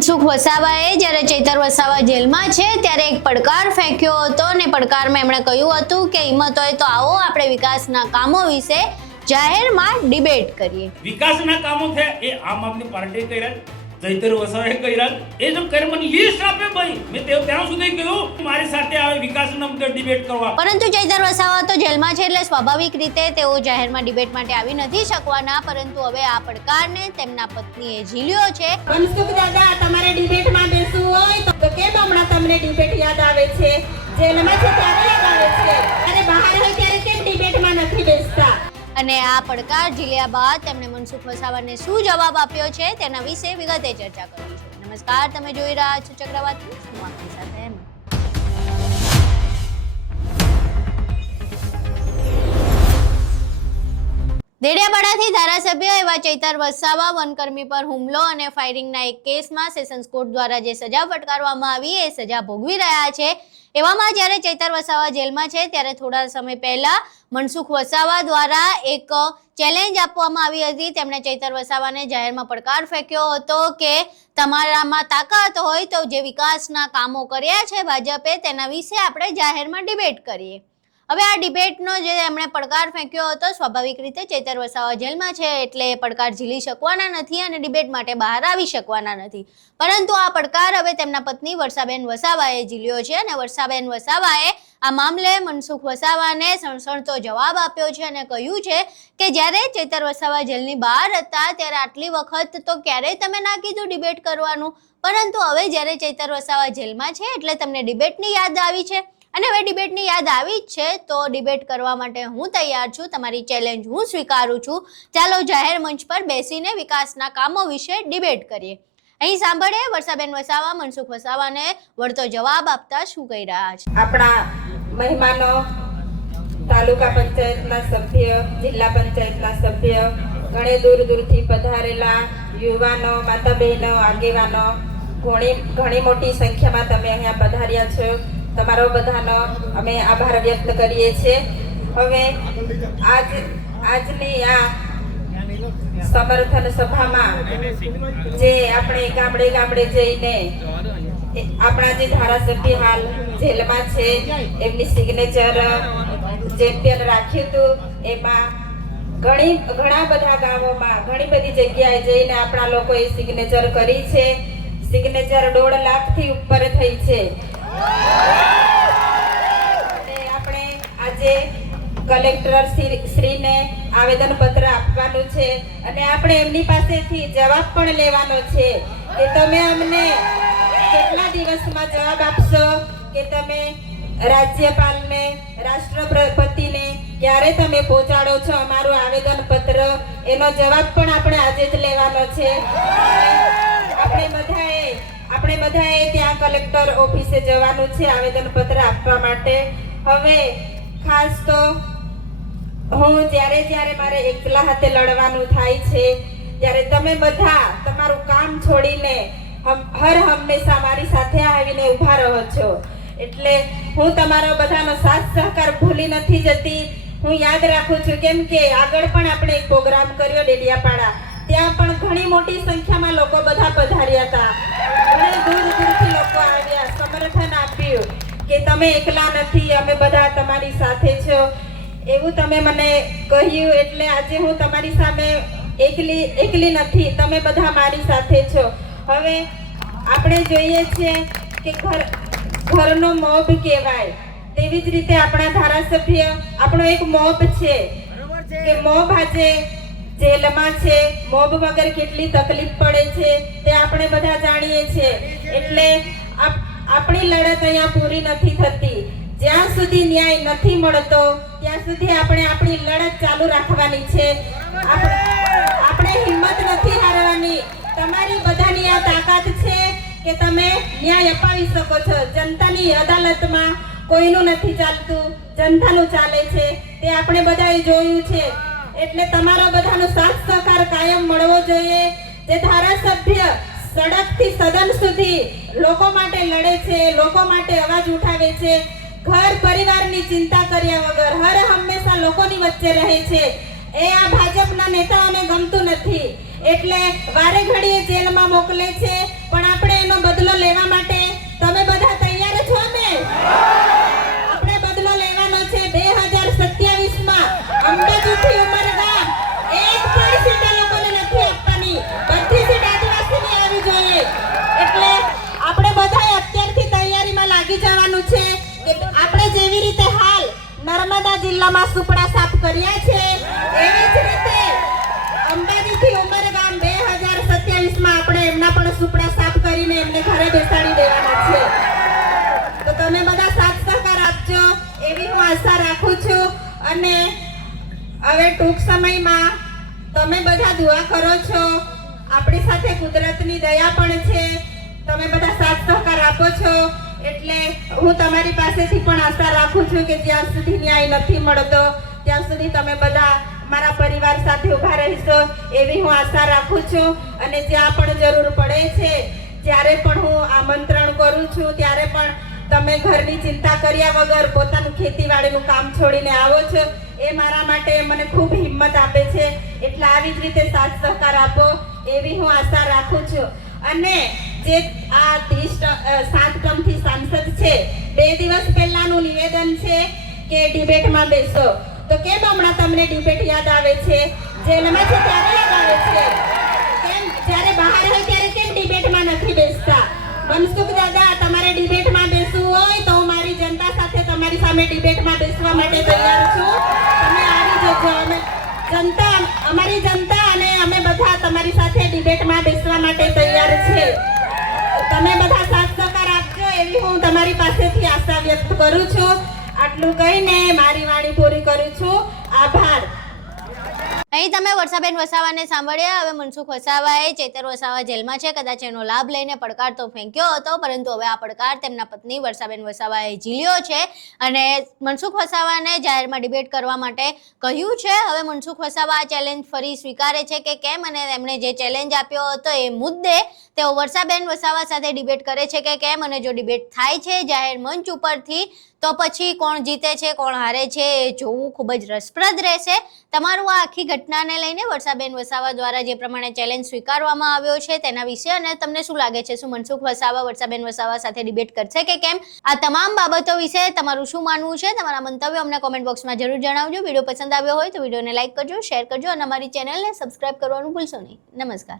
મનસુખ વસાવાએ જ્યારે ચૈતર વસાવા જેલમાં છે ત્યારે એક પડકાર ફેંક્યો હતો અને પડકારમાં એમણે કહ્યું હતું કે હિંમત હોય તો આવો આપણે વિકાસના કામો વિશે જાહેરમાં ડિબેટ કરીએ। વિકાસના કામો છે એ આમ આદમી પાર્ટી કર્યા, ચૈતર વસાવાએ કર્યા, એ જો કરે મને લિસ્ટ આપે ભાઈ, મેં તે ત્યાં સુધી કીધું મારી સાથે આવે વિકાસના મુદ્દે ડિબેટ કરવા। પરંતુ ચૈતર વસાવા તો જેલમાં છે એટલે સ્વાભાવિક રીતે તેઓ જાહેરમાં ડિબેટ માટે આવી નથી શકવાના, પરંતુ હવે આ પડકારને તેમના પત્નીએ ઝીલ્યો છે। મનસુખ દાદા, તમારે ડિબેટમાં બેસવું હોય તો કેમ હમણાં તમને ડિબેટ યાદ આવે છે? જેલમાં છે ત્યારે યાદ આવે છે, અને બહાર હોય ત્યારે કેમ ડિબેટમાં નથી બેસતા? અને આ પડકાર ઝીલ્યા બાદ તેમણે મનસુખ વસાવાને શું જવાબ આપ્યો છે તેના વિશે વિગતે ચર્ચા કરવી છે। નમસ્કાર, તમે જોઈ રહ્યા છો ચક્રવાત ન્યૂઝ, હું આપની સાથે હેમંત। દેડિયાપાડાથી ધારાસભ્ય એવા ચૈતર વસાવા વનકર્મી પર હુમલો અને ફાયરિંગના એક કેસમાં સેશન્સ કોર્ટ દ્વારા જે સજા ફટકારવામાં આવી એ સજા ભોગવી રહ્યા છે। એવામાં જ્યારે ચૈતર વસાવા જેલમાં છે ત્યારે થોડા સમય પહેલા મનસુખ વસાવા દ્વારા એક ચેલેન્જ આપવામાં આવી હતી। તેમણે ચૈતર વસાવાને જાહેરમાં પડકાર ફેંક્યો હતો કે તમારામાં તાકાત હોય તો જે વિકાસના કામો કર્યા છે ભાજપે તેના વિશે આપણે જાહેરમાં ડિબેટ કરીએ। હવે આ ડિબેટનો જે એમણે પડકાર ફેંક્યો હતો, સ્વાભાવિક રીતે ચૈતર વસાવા જેલમાં છે એટલે એ પડકાર ઝીલી શકવાના નથી અને ડિબેટ માટે બહાર આવી શકવાના નથી, પરંતુ આ પડકાર હવે તેમના પત્ની વર્ષાબેન વસાવાએ ઝીલ્યો છે અને વર્ષાબેન વસાવાએ આ મામલે મનસુખ વસાવાને સણસણતો જવાબ આપ્યો છે અને કહ્યું છે કે જ્યારે ચૈતર વસાવા જેલની બહાર હતા ત્યારે આટલી વખત તો ક્યારેય તમે ના કીધું ડિબેટ કરવાનું, પરંતુ હવે જ્યારે ચૈતર વસાવા જેલમાં છે એટલે તમને ડિબેટની યાદ આવી છે અને હવે ડિબેટની યાદ આવી જ છે તો ડિબેટ કરવા માટે હું તૈયાર છું, તમારી ચેલેન્જ હું સ્વીકારું છું, ચાલો જાહેર મંચ પર બેસીને વિકાસના કામો વિશે ડિબેટ કરીએ। અહીં સાંભળે વર્ષાબેન વસાવા મનસુખ વસાવાને વળતો જવાબ આપતા શું કહી રહ્યા છે। આપણા મહેમાનો, તાલુકા પંચાયતના સભ્ય, જિલ્લા પંચાયતના સભ્ય, ઘણે દૂર દૂરથી પધારેલા યુવાનો, માતા બહેનો, આગેવાનો, ઘણી મોટી સંખ્યામાં તમે અહીંયા પધાર્યા છો, તમારો બધાનો અમે આભાર વ્યક્ત કરીએ છીએ। હવે આજની આ સમર્થન સભામાં જે આપણે ગામડે ગામડે જઈને આપણા જે ધારાસભ્ય હાલ જેલમાં છે એમની સિગ્નેચર ચેમ્પિયન રાખ્યું હતું, એમાં ઘણા બધા ગામોમાં ઘણી બધી જગ્યાએ જઈને આપણા લોકોએ સિગ્નેચર કરી છે। સિગ્નેચર 1.5 લાખથી ઉપર થઈ છે। આપણે આજે કલેક્ટર શ્રીને આવેદન પત્ર આપવાનું છે અને આપણે એમની પાસેથી જવાબ પણ લેવાનો છે કે તમે અમને કેટલા દિવસમાં જવાબ આપશો, કે તમે રાજ્યપાલને, રાષ્ટ્રપતિને ક્યારે તમે પહોંચાડો છો અમારું આવેદન પત્ર, એનો જવાબ પણ આપણે આજે જ લેવાનો છે। આપણે બધાએ ત્યાં કલેક્ટર ઓફિસે જવાનું છે આવેદન પત્ર આપવા માટે। હવે ખાસ તો હું જ્યારે મારે એકલા હાથે લડવાનું થાય છે ત્યારે તમે બધા તમારું કામ છોડીને હર હંમેશા મારી સાથે આવીને ઊભા રહો છો, એટલે હું તમારો બધાનો સાથ સહકાર ભૂલી નથી જતી, હું યાદ રાખું છું। કેમ કે આગળ પણ આપણે એક પ્રોગ્રામ કર્યો ડેડિયાપાડા, ત્યાં પણ ઘણી મોટી સંખ્યામાં લોકો બધા પધાર્યા હતા, ઘણી દૂર દૂરથી લોકો આવ્યા, સમર્થન આપ્યું કે તમે એકલા નથી, અમે બધા તમારી સાથે છો, એવું તમે મને કહ્યું, એટલે આજે હું તમારી સામે એકલી નથી, તમે બધા મારી સાથે છો। હવે આપણે જોઈએ છીએ કે ઘરનો મોબ કહેવાય, તેવી જ રીતે આપણા ધારાસભ્ય આપણો એક મોબ છે કે મોબ આજે જેલમાં છે, મોબ વગર કેટલી તકલીફ પડે છે તે આપણે બધા જાણીએ છીએ, એટલે આપણી લડત અહીંયા પૂરી નથી થતી। જ્યાં સુધી ન્યાય નથી મળતો ત્યાં સુધી આપણે આપણી લડત ચાલુ રાખવાની છે, આપણે હિંમત નથી હારવાની। તમારી બધાની આ તાકાત છે કે તમે ન્યાય અપાવી શકો છો। જનતાની અદાલતમાં કોઈનું નથી ચાલતું, જનતાનું ચાલે છે, તે આપણે બધાએ જોયું છે, એટલે તમારો બધાનો સાથ સહકાર કાયમ મળવો જોઈએ। જે ધારાસભ્ય સડકથી સદન સુધી લોકો માટે લડે છે, લોકો માટે અવાજ ઉઠાવે છે, ઘર પરિવારની ચિંતા કર્યા વગર હર હંમેશા લોકોની વચ્ચે રહે છે, એ આ ભાજપના નેતાઓને ગમતું નથી, એટલે વારે ઘડીએ જેલમાં મોકલે છે, પણ આપણે જિલ્લામાં સુપડા સાફ કર્યા છે. એવી જ રીતે અંબાજીથી ઉમરગામ 2027માં આપણે એમના પણ સુપડા સાફ કરીને એમને ઘરે બેસાડી દેવાના છે. તો તમે બધા સાથ સહકાર આપજો એવી હું આશા રાખું છું. અને હવે ટૂંક સમયમાં તમે બધા દુઆ કરો છો, આપણી સાથે કુદરતની દયા પણ છે, તમે બધા સાથ સહકાર આપો છો, એટલે હું તમારી પાસેથી પણ આશા રાખું છું કે જ્યાં સુધી ન્યાય નથી મળતો ત્યાં સુધી તમે બધા મારા પરિવાર સાથે ઊભા રહીશો એવી હું આશા રાખું છું. અને જ્યાં પણ જરૂર પડે છે, જ્યારે પણ હું આમંત્રણ કરું છું ત્યારે પણ તમે ઘરની ચિંતા કર્યા વગર પોતાનું ખેતીવાડીનું કામ છોડીને આવો છો. એ મારા માટે મને ખૂબ હિંમત આપે છે. એટલે આવી જ રીતે સાથ સહકાર આપો એવી હું આશા રાખું છું. અને જે આ 7 ટર્મથી સાંસદ છે, 2 દિવસ પહેલાનું નિવેદન છે કે ડિબેટમાં બેસો. તો કેમ હમણાં તમને ડિબેટ યાદ આવે છે? જેલમાં છે ત્યારે યાદ આવે છે. કેમ જ્યારે બહાર હોય ત્યારે કેમ ડિબેટમાં નથી બેસતા? મનસુખ દાદા, તમારે ડિબેટમાં બેસવું હોય તો હું મારી જનતા સાથે તમારી સામે ડિબેટમાં બેસવા માટે તૈયાર છું. તમે આવી જજો. અમારી જનતા અને અમે બધા તમારી સાથે ડિબેટમાં બેસવા માટે તૈયાર છે. તમે બધા સાથ સહકાર આપજો એવી હું તમારી પાસેથી આશા વ્યક્ત કરું છું. આટલું કહીને મારી વાણી પૂરી કરું છું. આભાર. અહીં તમે વર્ષાબેન વસાવાને સાંભળ્યા. હવે મનસુખ વસાવાએ ચૈતર વસાવા જેલમાં છે, કદાચ એનો લાભ લઈને પડકાર તો ફેંક્યો હતો, પરંતુ હવે આ પડકાર તેમના પત્ની વર્ષાબેન વસાવાએ ઝીલ્યો છે અને મનસુખ વસાવાને જાહેરમાં ડિબેટ કરવા માટે કહ્યું છે. હવે મનસુખ વસાવા આ ચેલેન્જ ફરી સ્વીકારે છે કે કેમ, અને એમણે જે ચેલેન્જ આપ્યો હતો એ મુદ્દે તેઓ વર્ષાબેન વસાવા સાથે ડિબેટ કરે છે કે કેમ, અને જો ડિબેટ થાય છે જાહેર મંચ ઉપરથી તો પછી કોણ જીતે છે કોણ હારે છે એ જોવું ખૂબ જ રસપ્રદ રહેશે. તમારું આ આખી ઘટનાને લઈને વર્ષાબેન વસાવા દ્વારા જે પ્રમાણે ચેલેન્જ સ્વીકારવામાં આવ્યો છે તેના વિશે અને તમને શું લાગે છે, શું મનસુખ વસાવા વર્ષાબેન વસાવા સાથે ડિબેટ કરશે કે કેમ? આ તમામ બાબતો વિશે તમારું શું માનવું છે? તમારા મંતવ્યો અમને કોમેન્ટ બોક્સમાં જરૂર જણાવજો. વિડીયો પસંદ આવ્યો હોય તો વિડીયોને લાઈક કરજો, શેર કરજો અને અમારી ચેનલને સબસ્ક્રાઇબ કરવાનું ભૂલશો નહીં. નમસ્કાર.